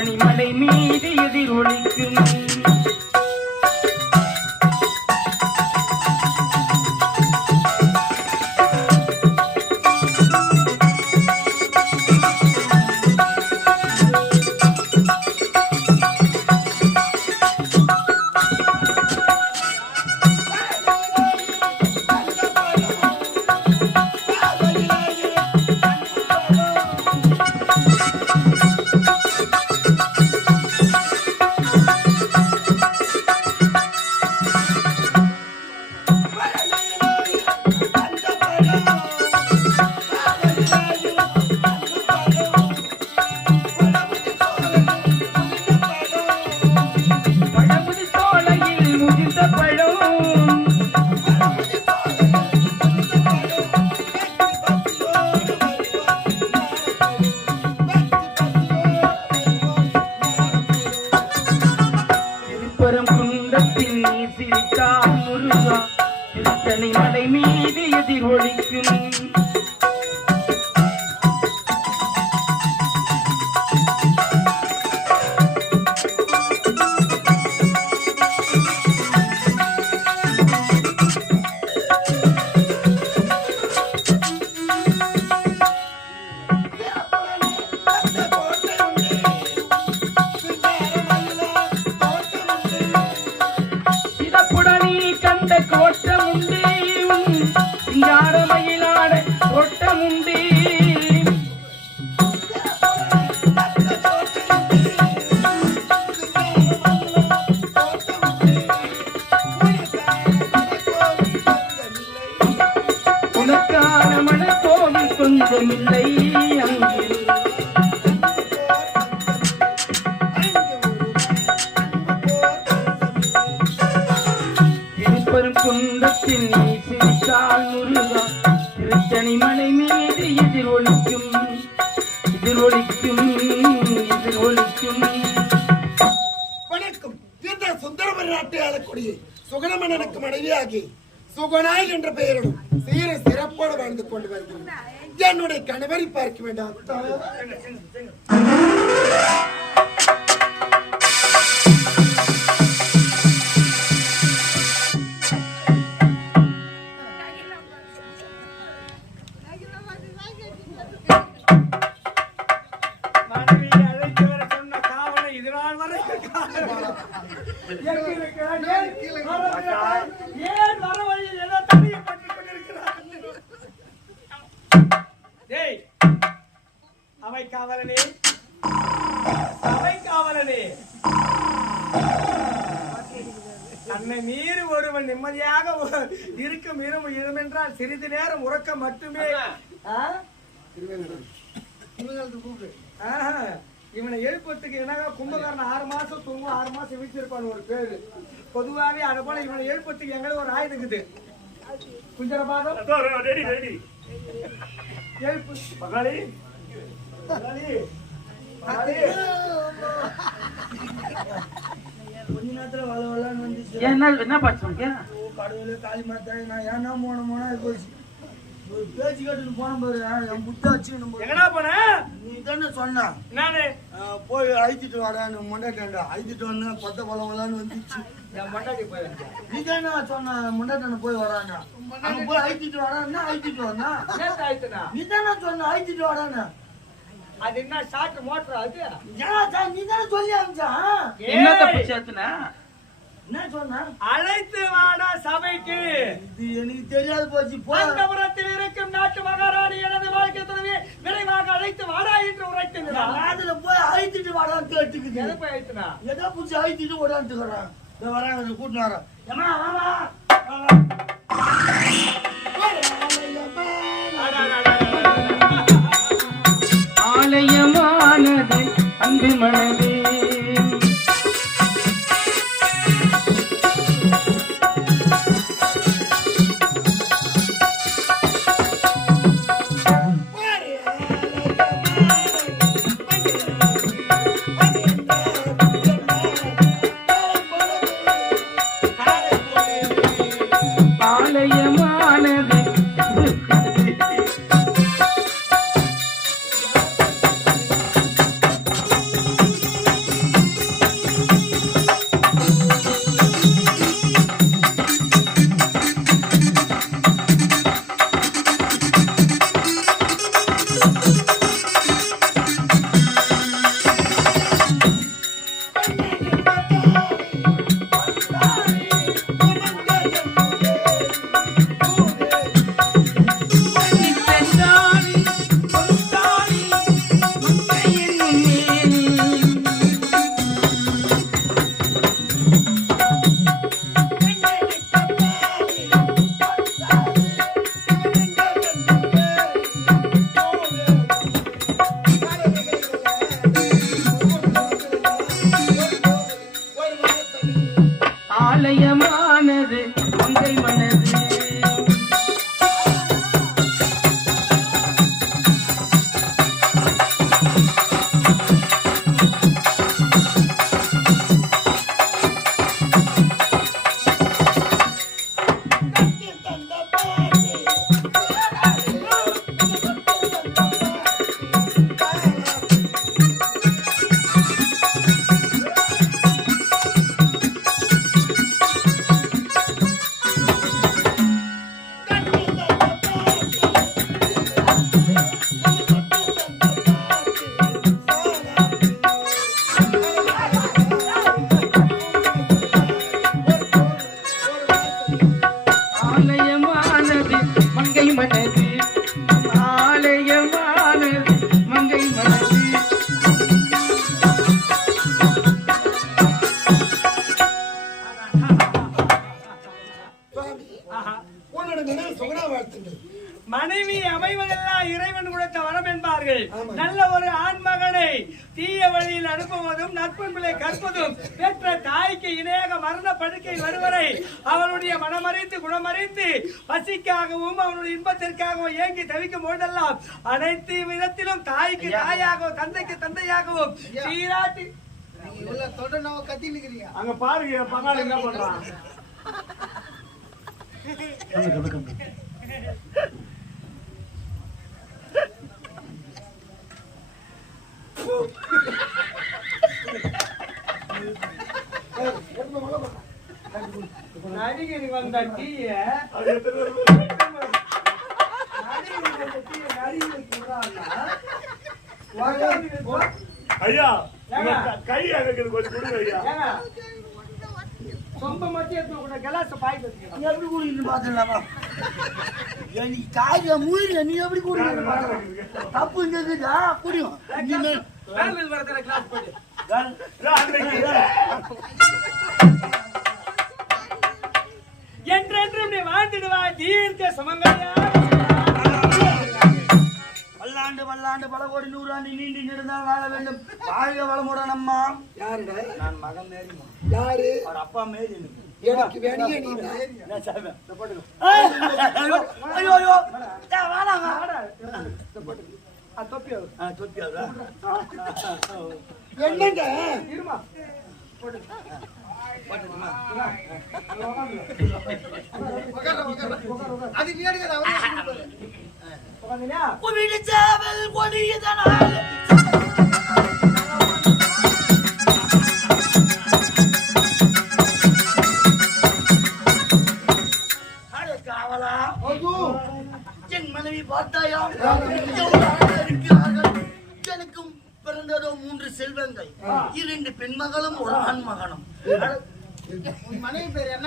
திருத்தணிமலை மீது எதிரொலிக்கும் திருத்தணிமலை மீது எதிரொலிக்கும் கொஞ்சமில்லை திருப்பெரும் குன்றத்தில் நீ சிரித்தால் முருகா திருத்தணிமலை மீது எதிரொலிக்கும் எதிரொலிக்கும் எதிரொலிக்கும். வணக்கம். இந்த சுந்தரமன் நாட்டை ஆளக்கூடிய சுகணமனனுக்கு மனைவியாகி சுகனாய் என்ற பெயருடன் சீர சிறப்போடு வாழ்ந்து கொண்டு வருகிறேன். என்னுடைய கணவரை பார்க்க வேண்டாம். தன்னை மீறி ஒருவன் நிம்மதியாக இருக்கும் இடமென்றால் சிறிது நேரம் உறக்க மட்டுமே. இவனை எழுப்பத்துக்கு என்னங்க கும்பகாரன் 6 மாசம் தூங்கும் 6 மாசம் வீச்சிருப்பான் ஒரு பேரு. பொதுவாகவே அதை போல இவனை எழுப்பத்துக்கு எங்களுக்கு ஒரு ஆயுதம் இருக்குது. குஞ்சரபாதம் எழுப்பு கொஞ்ச நேரத்துல வள வளன்னு வந்துச்சு. என்ன பாட்டு கடவுளே காளி மாத்தா நான் ஏன்னா போனா போச்சு. ஒரு பேச்சு கட்டுன்னு போன பாரு என் புத்தா வச்சு எங்கடா போன நீ தானே சொன்ன நானே போய் அழிச்சிட்டு வாடான்னு முண்டாட்டா அழிச்சிட்டு வந்தா கொத்த பழம் வந்துச்சு. என் முண்டாட்டி போய் நீ தானே சொன்ன முண்டாட்டான போய் வரானா அங்க போய் அழிச்சிட்டு வாடான்னா அழிச்சிட்டு வந்தா நீ தானே சொன்ன அழிச்சிட்டு வாடான்னு. அது என்ன ஷார்ட் மோட்டர் அது நீ தானே சொல்லி அனுப்பிச்சா என்ன தப்பு சேர்த்துனா என்ன சொன்ன அழைத்து வாடா சபைக்கு. இது எனக்கு தெரியாது போச்சு. போந்தபுரத்தில் இருக்கும் நாட்டு மகாராணி எனது வாழ்க்கை துணைவி விரைவாக அழைத்து வாடா என்று உரைத்தேன். அதுல போய் அழைத்துட்டு வாடான்னு கேட்டுக்குது. எதை போய் அழைத்துனா எதோ புடிச்சு அழைத்துட்டு ஓடான்ட்டுக்கிறான். வராங்க கூட்டின்னு வரேன். ஆலயமானது அன்பு மனதே நிரப்புவதும் நற்பண்புகளை கற்பதும் பெற்ற தாய்க்கு இணையாக மரண படுக்கை வருவரை அவளுடைய மனமறிந்து குணமறிந்து பசிக்காகவும் அவனுடைய இன்பத்திற்காகவும் ஏங்கி தவிக்கும் பொழுதெல்லாம் அனைத்து விதத்திலும் தாய்க்கு தாயாகவும் தந்தைக்கு தந்தையாகவும் சீராட்டி அங்க பாருங்க பங்காளி என்ன பண்றான் நடிகர் வந்த டீய ஐயா கை அங்க கொஞ்சம் கொடுங்க ஐயா சொம்ப மத்திய கலாச பாய் வச்சுக்கலாம் எப்படி குடிக்கணும் பாத்துலாமா நீ காய மூயில நீ எப்படி குடிக்கணும் தப்பு இருக்குதா குடியும் பேங்கில் வரதுல கிளாஸ் போடு என்றென்றும் நீ வாழ்ந்துடுவா தீர்க்க சுமங்கலியா பல்லாண்டு பல்லாண்டு பல கோடி நூறாண்டு நீண்டி நெடுந்தால் வாழ வேண்டும் வாழ்க வளமுடன் அம்மா யாருடா? நான் மகன் மேரிமா யாரு? அவர் அப்பா மேரி எனக்கு வேணியே நீ ஐயோ ஐயோ வாடாங்க என்னங்க? இருமா அது நீ எடுக்கிற உட்காந்துயா குடிச்சாவல் கொடியதனால் காவலா என் மனைவி பார்த்தாயா இருக்கிறார்கள் எனக்கும் பிறந்ததோ 3 செல்வங்கள் 2 பெண்மகளும் ஒரு ஆண் மகனும் மனைவி பேர் என்ன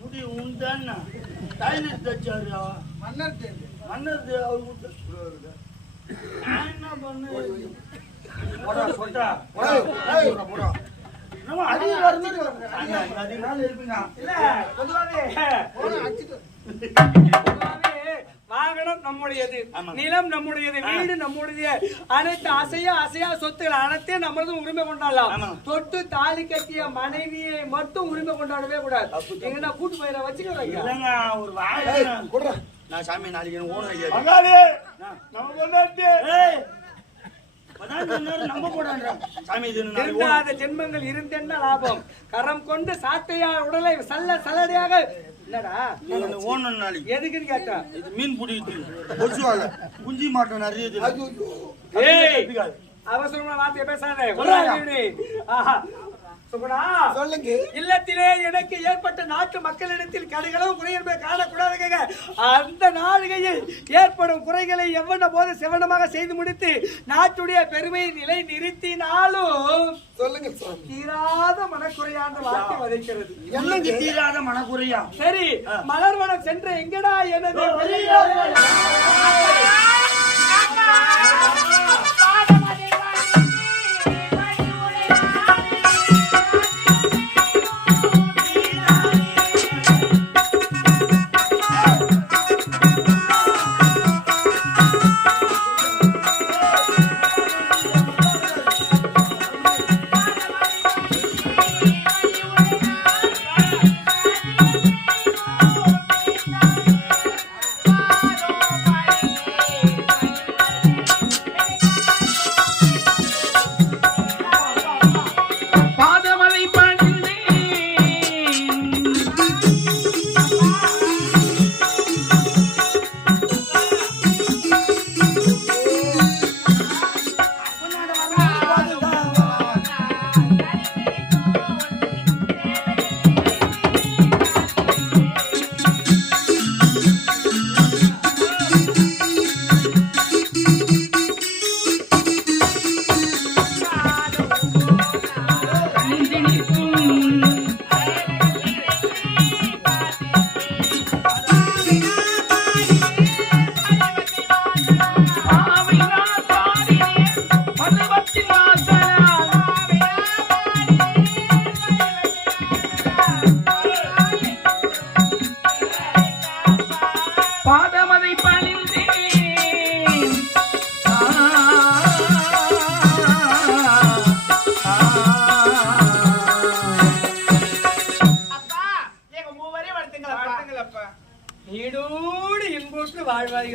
முடி உண்டான் டைலர் தச்சாரியா மன்னர் அவர் என்ன பண்ண இல்ல பொதுவாவே வாகனம் நம்முடையது, நிலம் நம்முடையது, வீடு நம்முடைய அனைத்து அசையா சொத்துக்கள் அனைத்தையும் நம்மளது உரிமை கொண்டாடலாம். தொட்டு தாலி கட்டிய மனைவியை மட்டும் உரிமை கொண்டாடவே கூடாது. எங்கன்னா கூட்டு போயிட வச்சுக்கிறேன். நான் சாமி நாளைக்கு ஜென்மங்கள் இருந்தென்ன லாபம்? கரம் கொண்டு சாட்டையா உடலை சல்லடையாக எதுக்குன்னு கேட்டா மீன் பிடிக்கிட்டு குஞ்சி மாட்டோம் நிறைய அவசரமா வார்த்தையை பேசாதே. சொல்லுங்க. இல்லத்திலே எனக்கு ஏற்பட்ட நாட்டு மக்களிடத்தில் கடைகளும் குறையின்மை காணக்கூடாதுங்க. அந்த நாடுகையில் ஏற்படும் குறைகளை எவ்வளவு போது செவனமாக செய்து முடித்து நாட்டுடைய பெருமையை நிலை நிறுத்தினாலும் சொல்லுங்க. தீராத மனக்குறையான வார்த்தை வதைக்கிறது. என்னங்க தீராத மனக்குறையா? சரி, மலர்வனம் சென்ற எங்கடா எனது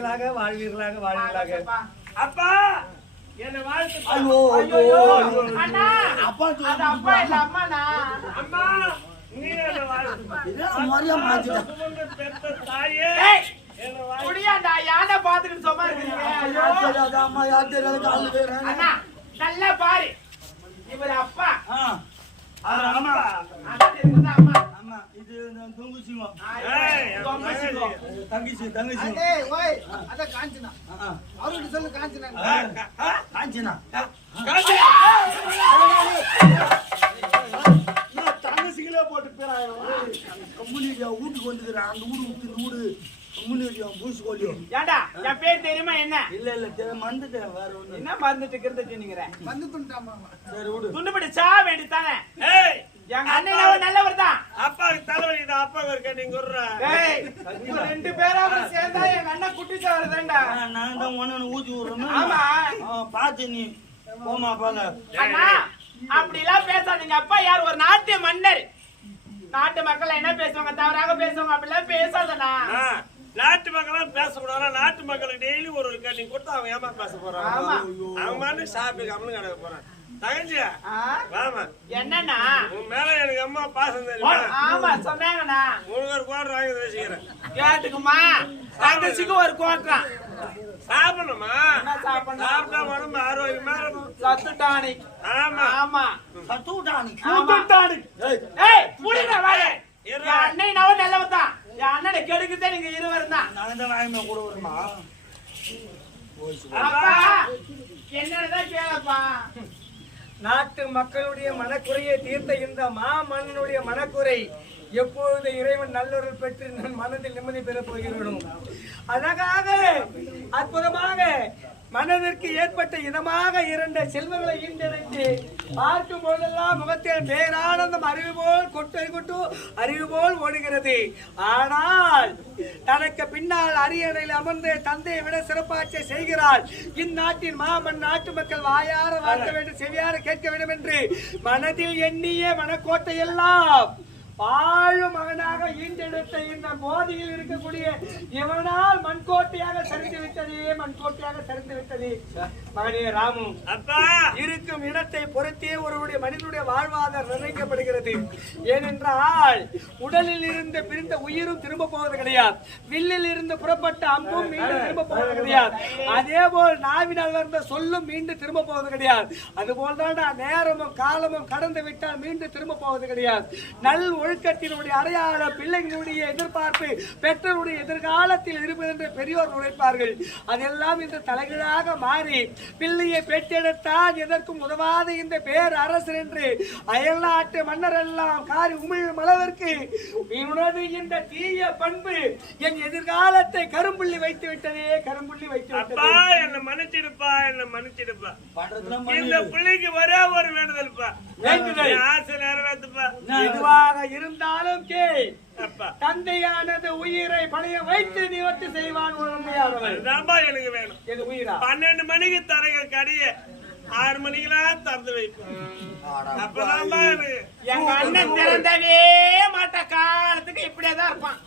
வாழ்வீர்களாக வாழ்வீர்களாக வாழ்வீர்களாக. அப்பா என்ன வாழ்த்து. ஐயோ அண்ணா அப்பா அது அப்பா இல்ல அம்மாண்ணா. அம்மா நீ என்ன வாழ்த்து. மரியா மாத்திட்டா சுமந்த பெத்த தாயே ஏய், என்ன வாழ்த்து. முடியாண்டா யானை பாத்துட்டு சும்மா இருக்கீங்க. ஐயோ. அம்மா யார் தெரியாத கால் வேறேன் அண்ணா நல்லா பாரு, இவர் அப்பா அம்மா அது இருக்குது அம்மா. அம்மா இது தொங்கு சிங்கம் ஏய், தொங்க சிங்கம். தங்கச்சி தங்கச்சி அத காஞ்சனா அவருக்கு சொல்லு காஞ்சனா. காஞ்சினா தங்கச்சிகளே போட்டு கம்யூனிட்டியா வீட்டுக்கு வந்துக்கிறேன் அந்த வீடு விட்டு இந்த வீடு கம்யூனிட்டியா பூசி கொள்ளியும் ஏண்டா என் பேர் தெரியுமா என்ன? இல்ல மறந்துட்டேன் வேற ஒண்ணு என்ன மறந்துட்டு கிருந்துட்டீங்க? சரி விடு துண்டு பிடி சா வேண்டித்தானே. ஏய், எங்க அண்ணன் நல்லவர் தான். அப்பாவுக்கு தலைவலி தான். அப்பாவுக்கு இருக்க நீங்க விடுற. ஏய், இவங்க ரெண்டு பேரும் சேர்ந்தா எங்க அண்ணன் குட்டிச்சா வருதுண்டா. நான் தான் ஒன்னு ஊத்தி விடுறேன் ஆமா. பாத்து நீ போமா பாங்க அண்ணா அப்படி எல்லாம் பேசாதீங்க. அப்பா யார்? ஒரு நாட்டு மன்னர். நாட்டு மக்கள் என்ன பேசுவாங்க? தவறாக பேசுவாங்க. அப்படி எல்லாம் பேசாதண்ணா. நாட்டு மக்கள் பேசக்கூடாது. நாட்டு மக்களுக்கு டெய்லி ஒரு நீங்க கொடுத்தா அவங்க ஏமா பேச போறாங்க. ஆமா. அவங்க மாதிரி ஷாப்பிங் கம்மனு கிடக்க போறாங்க. தங்கச்சி வாமா. என்னண்ணா? உன் மேல எனக்கு அம்மா பாசம் தெரியுமா? ஆமா சொன்னாங்கண்ணா. உனக்கு ஒரு கோட்டை வாங்கி வச்சுக்கிறேன். கேட்டுக்குமா, தங்கச்சிக்கு ஒரு கோட்டுறான். சாப்பிடணுமா? என்ன சாப்பிடணும்? சாப்பிட்டா உடம்பு ஆரோக்கியமா இருக்கும். சத்து டானிக். ஆமா. ஆமா. சத்துட்டானி ஆமா. ஏய் புடிங்க வாயே. இரு. என் அண்ணன் நவ நல்லவன் தான். என் அண்ணனை கெடுக்குதே நீங்க இருவரும் தான். நான் தான் வாங்கி கூட வருமா அப்பா என்னதான் கேளப்பா. நாட்டு மக்களுடைய மனக்குறையை தீர்த்த இந்த மாமன்னனுடைய மனக்குறை எப்பொழுது இறைவன் நல்லொருள் பெற்று நம் மனதில் நிம்மதி பெறப் போகிறோம். அழகாக அற்புதமாக மனதிற்கு ஏற்பட்ட இதமாக இரண்டு செல்வங்களை ஈண்டெடுத்து பார்க்கும் போதெல்லாம் முகத்தில் பேரானந்தம் அறிவு போல் கொட்டு அறிவு போல் ஓடுகிறது. ஆனால் தனக்கு பின்னால் அரியணையில் அமர்ந்து தந்தையை விட சிறப்பாட்சி செய்கிறாள். இந்நாட்டின் மாமன் நாட்டு மக்கள் வாயார வாழ்க்க வேண்டும், செவியார கேட்க வேண்டும் என்று மனதில் எண்ணிய மனக்கோட்டை எல்லாம் வாழும் மகனாக ஈண்டெடுத்த இந்த போதியில் இருக்கக்கூடிய இவனால் மண்கோட்டையாக சரிந்து விட்டதே, மண்கோட்டையாக சரிந்து விட்டது. மகனே ராமு, அப்பா இருக்கும் இடத்தை பொறுத்தே ஒருவருடைய மனிதனுடைய வாழ்வாதாரம் நிர்ணயிக்கப்படுகிறது. ஏனென்றால் உடலில் இருந்து பிரிந்த உயிரும் திரும்ப போவது கிடையாது. வில்லில் இருந்து புறப்பட்ட அம்பும் மீண்டும் திரும்ப போவது கிடையாது. அதே போல் நாவினால் வந்த சொல்லும் மீண்டும் திரும்ப போவது கிடையாது. அதுபோல் தான் நேரமும் காலமும் கடந்து விட்டால் மீண்டும் திரும்ப போவது கிடையாது. நல் ஒழுக்கத்தினுடைய அடையாளம் பிள்ளைகளுடைய எதிர்பார்ப்பு பெற்றோருடைய எதிர்காலத்தில் இருப்பது என்று பெரியோர் உழைப்பார்கள். அதெல்லாம் இந்த தலைகளாக மாறி பிள்ளையை பெற்றெடுத்தால் எதற்கும் உதவாத இந்த பேர் அரசர் என்று அயல்நாட்டு மன்னர் எல்லாம் காரி உமிழும் அளவிற்கு இவனது இந்த தீய பண்பு என் எதிர்காலத்தை கரும்புள்ளி வைத்து விட்டதே, கரும்புள்ளி வைத்து விட்டது. என்ன மன்னிச்சிடுப்பா, என்ன மன்னிச்சிடுப்பா. பண்றதுலாம் இந்த பிள்ளைக்கு ஒரே ஒரு வேண்டுதல்ப்பா, வேண்டுதல். ஆசை நிறைவேற்றுப்பா. எதுவாக இருந்தாலும் கே அப்பா தந்தையானது உயிரை பணைய வைத்து நிவர்த்தி செய்வான் ஒரு உண்மையானவன். அதுதான்ப்பா எனக்கு வேணும். எது உயிரா? 12 மணிக்கு தரைய கடைய 6 மணிக்கெல்லாம் திறந்து வைப்பேன். அப்பதான்ப்பா எனக்கு எங்க அண்ணன் திறந்தவே மாட்ட காலத்துக்கு இப்படியேதான் இருப்பான்.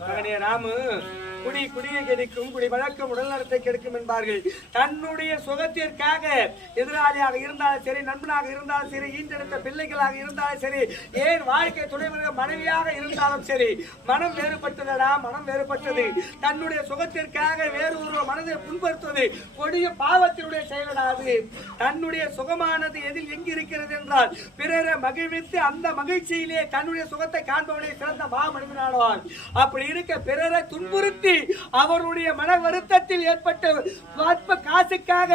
மகனே ராமு, குடியை கெடுக்கும் குடி வழக்கம் உடல் நலத்தை கெடுக்கும் என்பார்கள். தன்னுடைய சுகத்திற்காக எதிராளியாக இருந்தாலும் சரி, நண்பனாக இருந்தாலும் சரி, ஈண்டெடுத்த பிள்ளைகளாக இருந்தாலும் சரி, ஏன் வாழ்க்கை துணை மனைவியாக இருந்தாலும் சரி, மனம் வேறுபட்டதடா, மனம் வேறுபட்டது. தன்னுடைய சுகத்திற்காக வேறு ஒரு மனதை புண்படுத்துவது கொடிய பாவத்தினுடைய செயலாது. தன்னுடைய சுகமானது எதில் எங்கு இருக்கிறது என்றால் பிறரை மகிழ்வித்து அந்த மகிழ்ச்சியிலே தன்னுடைய சுகத்தை காண்பவனே சிறந்த மாமனிதனானவான். அப்படி இருக்க பிறரை துன்புறுத்தி அவருடைய மன வருத்தத்தில் ஏற்பட்ட காசுக்காக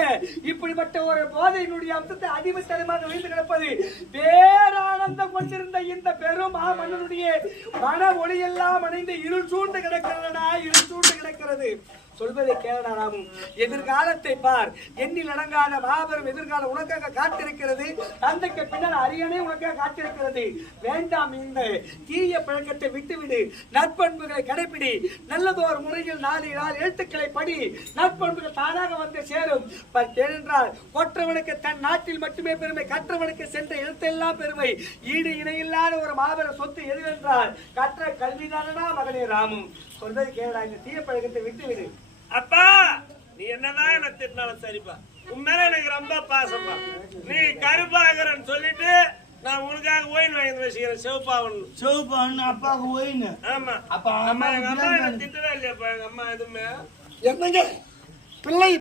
இப்படிப்பட்ட ஒரு போதையினுடைய அம்சத்தை அடிமத்தனமாக விழுந்து கிடப்பது பேரானந்தம் கொண்டிருந்த இந்த பெரும் மன்னனுடைய மன ஒளியெல்லாம் அணைந்து இருள் சூழ்ந்து கிடக்கிறதா, இருள் சூழ்ந்து கிடக்கிறது. சொல்வதை கேளாராமும் எதிர்காலத்தை பார். எண்ணில் அடங்காத மாபெரும் எதிர்காலம் உனக்காக காத்திருக்கிறது. தந்தைக்கு பின்னால் அரியணை உனக்காக காத்திருக்கிறது. வேண்டாம், இந்த தீய பழக்கத்தை விட்டுவிடு, நற்பண்புகளை கடைபிடி, நல்லதோர் முறையில் 4 நாள் எழுத்துக்களை படி, நற்பண்புகள் தானாக வந்து சேரும். ஏனென்றால் கொற்றவனுக்கு தன் நாட்டில் மட்டுமே பெருமை, கற்றவனுக்கு சென்ற எழுத்தெல்லாம் பெருமை. ஈடு இணையில்லாத ஒரு மாபெரும் சொத்து எதுவென்றால் கற்ற கல்விதானடா மகனே ராமு. சொல்வது கேளா, இந்த தீய பழக்கத்தை விட்டுவிடு. அப்பா நீ என்னதான் என்ன திட்டினாலும் சரிப்பா உன் மேல எனக்கு ரொம்ப பாசம்பா நீ கருப்பாகிறன்னு சொல்லிட்டு நான் உனக்காக ஒயின் வாங்கி வச்சுக்கிறேன் சிவப்பான்னு அப்பாவுக்கு ஒயின்னு ஆமா அப்பா அம்மா எங்க அம்மா என்ன திட்டவே இல்லையாப்பா எங்க அம்மா எதுவுமே என்னங்க பிள்ளை